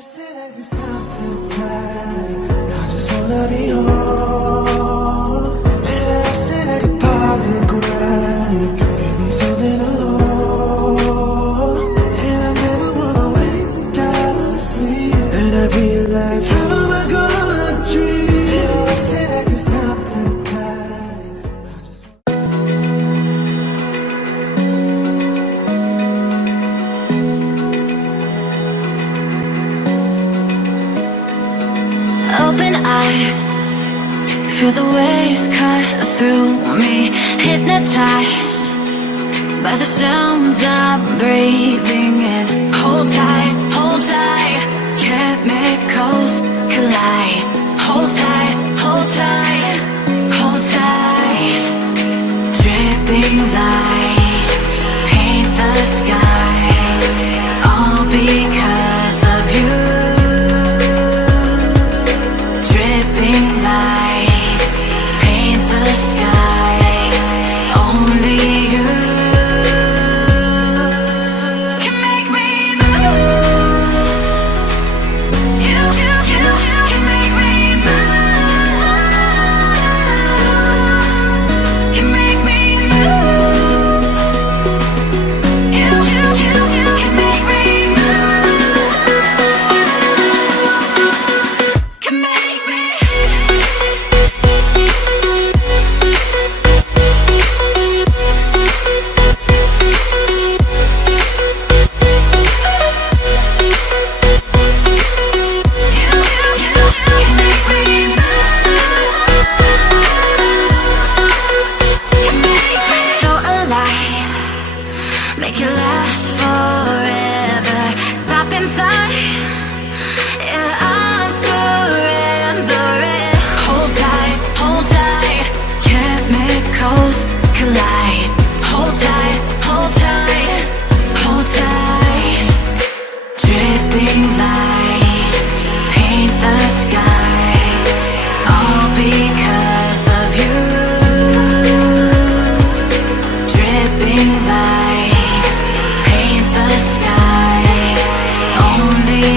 said I could stop the pain. I just wanna be home. And I said I could pause and cry. Give me something alone. And I never wanna waste the time to sleep. And I realize how am I gonna dream? And I said I could stop the pain. I just Open eye, feel the waves cut through me. Hypnotized by the sounds I'm breathing in. Hold tight, chemicals collide. Hold tight, hold tight, hold tight. Dripping lights paint the skies, all because of you. Dripping lights paint the skies, only you can make me move. You can make me move. Can make me move. You can make me move. Can make me. So alive, make it last forever. Stop in time, yeah, I'm surrendering. Hold tight, chemicals collide. Hold tight, hold tight, hold tight. Dripping lights paint the skies, all because of you. Dripping lights paint the skies, only